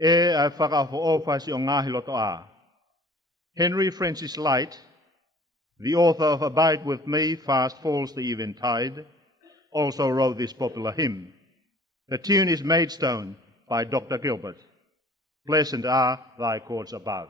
e ai whakaofasi o ngāhi loto a. Henry Francis Light, the author of Abide With Me, Fast Falls the Eventide, also wrote this popular hymn. The tune is Maidstone by Dr. Gilbert. Pleasant are thy chords above.